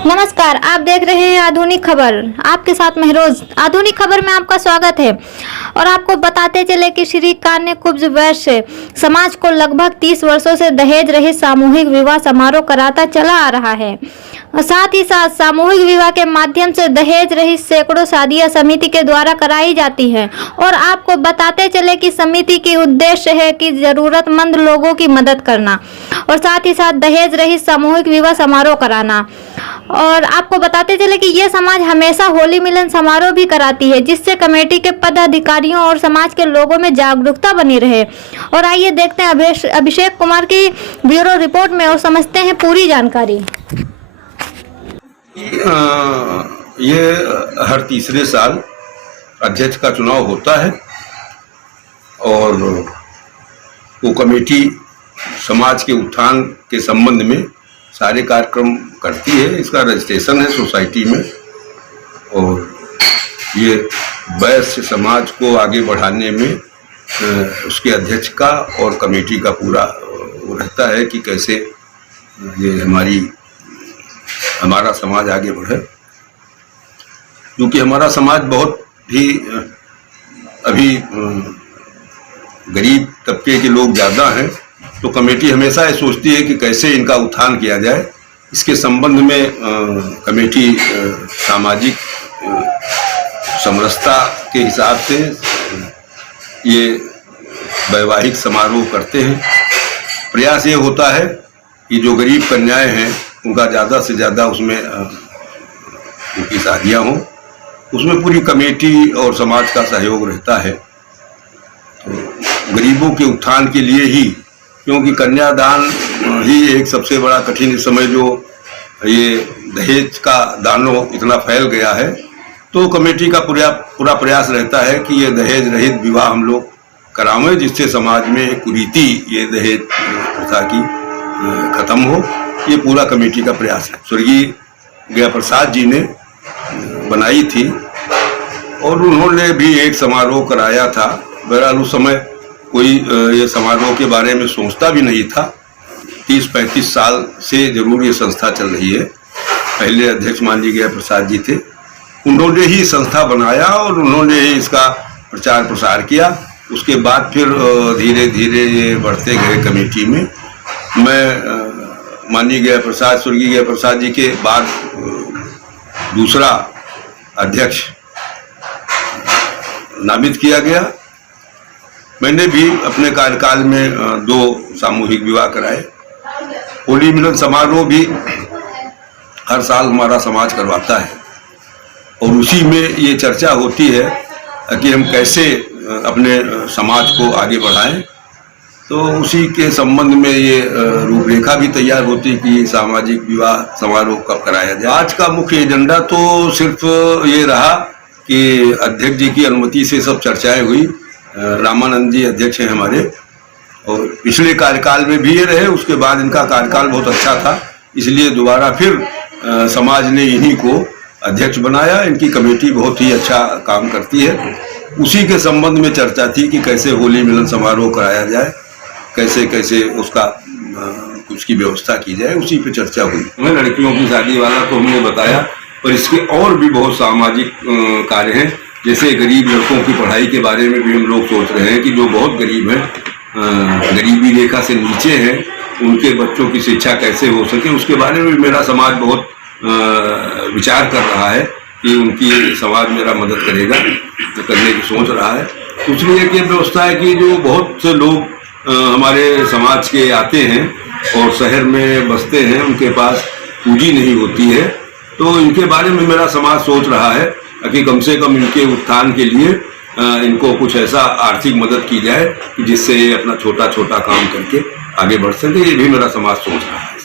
नमस्कार, आप देख रहे हैं आधुनिक खबर। आपके साथ महरोज। आधुनिक खबर में आपका स्वागत है और आपको बताते चले कि श्री कान्य कुब्ज वैश्य समाज को लगभग 30 वर्षों से दहेज रहित सामूहिक विवाह समारोह कराता चला आ रहा है। साथ ही साथ सामूहिक विवाह के माध्यम से दहेज रहित सैकड़ों शादियां समिति के द्वारा कराई जाती हैं और आपको बताते चले कि समिति की उद्देश्य है कि जरूरतमंद लोगों की मदद करना और साथ ही साथ दहेज रहित सामूहिक विवाह समारोह कराना। और आपको बताते चले कि ये समाज हमेशा होली मिलन समारोह भी कराती है, जिससे कमेटी के पदाधिकारियों और समाज के लोगों में जागरूकता बनी रहे। और आइए देखते हैं अभिषेक कुमार की ब्यूरो रिपोर्ट में और समझते हैं पूरी जानकारी। ये हर तीसरे साल अध्यक्ष का चुनाव होता है और वो कमेटी समाज के उत्थान के संबंध में सारे कार्यक्रम करती है। इसका रजिस्ट्रेशन है सोसाइटी में और ये वैश्य समाज को आगे बढ़ाने में उसके अध्यक्ष का और कमेटी का पूरा वो रहता है कि कैसे ये हमारा समाज आगे बढ़े, क्योंकि हमारा समाज बहुत ही अभी गरीब तबके के लोग ज़्यादा हैं। तो कमेटी हमेशा ये सोचती है कि कैसे इनका उत्थान किया जाए। इसके संबंध में कमेटी सामाजिक समरसता के हिसाब से ये वैवाहिक समारोह करते हैं। प्रयास ये होता है कि जो गरीब कन्याएं हैं उनका ज़्यादा से ज़्यादा उसमें उनकी शादियाँ हों। उसमें पूरी कमेटी और समाज का सहयोग रहता है। तो गरीबों के उत्थान के लिए ही, क्योंकि कन्यादान ही एक सबसे बड़ा कठिन इस समय जो ये दहेज का दानों इतना फैल गया है, तो कमेटी का पूरा प्रयास रहता है कि ये दहेज रहित विवाह हम लोग करावें, जिससे समाज में एक कुरीति ये दहेज प्रथा की खत्म हो। ये पूरा कमेटी का प्रयास है। स्वर्गीय गया प्रसाद जी ने बनाई थी और उन्होंने भी एक समारोह कराया था। बहरहाल उस समय कोई ये समारोह के बारे में सोचता भी नहीं था। 30-35 साल से जरूर ये संस्था चल रही है। पहले अध्यक्ष माननीय गया प्रसाद जी थे, उन्होंने ही संस्था बनाया और उन्होंने ही इसका प्रचार प्रसार किया। उसके बाद फिर धीरे धीरे ये बढ़ते गए कमेटी में। मैं माननीय गया प्रसाद, स्वर्गीय गया प्रसाद जी के बाद दूसरा अध्यक्ष नामित किया गया। मैंने भी अपने कार्यकाल में 2 सामूहिक विवाह कराए। होली मिलन समारोह भी हर साल हमारा समाज करवाता है और उसी में ये चर्चा होती है कि हम कैसे अपने समाज को आगे बढ़ाएं। तो उसी के संबंध में ये रूपरेखा भी तैयार होती कि सामाजिक विवाह समारोह कब कराया जाए। आज का मुख्य एजेंडा तो सिर्फ ये रहा कि अध्यक्ष जी की अनुमति से सब चर्चाएं हुई। रामानंद जी अध्यक्ष हैं हमारे और पिछले कार्यकाल में भी ये रहे। उसके बाद इनका कार्यकाल बहुत अच्छा था, इसलिए दोबारा फिर समाज ने इन्हीं को अध्यक्ष बनाया। इनकी कमेटी बहुत ही अच्छा काम करती है। उसी के संबंध में चर्चा थी कि कैसे होली मिलन समारोह कराया जाए, कैसे कैसे उसका उसकी व्यवस्था की जाए। उसी पे चर्चा हुई। हमें लड़कियों की शादी वाला तो हमने बताया, पर इसके और भी बहुत सामाजिक कार्य हैं। जैसे गरीब लड़कों की पढ़ाई के बारे में भी हम लोग सोच रहे हैं कि जो बहुत गरीब हैं, गरीबी रेखा से नीचे हैं, उनके बच्चों की शिक्षा कैसे हो सके, उसके बारे में मेरा समाज बहुत विचार कर रहा है कि उनकी समाज मेरा मदद करेगा, तो करने की सोच रहा है। दूसरी एक ये व्यवस्था है कि जो बहुत से लोग हमारे समाज के आते हैं और शहर में बसते हैं, उनके पास पूंजी नहीं होती है, तो इनके बारे में मेरा समाज सोच रहा है कि कम से कम इनके उत्थान के लिए इनको कुछ ऐसा आर्थिक मदद की जाए कि जिससे ये अपना छोटा छोटा काम करके आगे बढ़ सके। ये भी मेरा समाज सोच रहा है।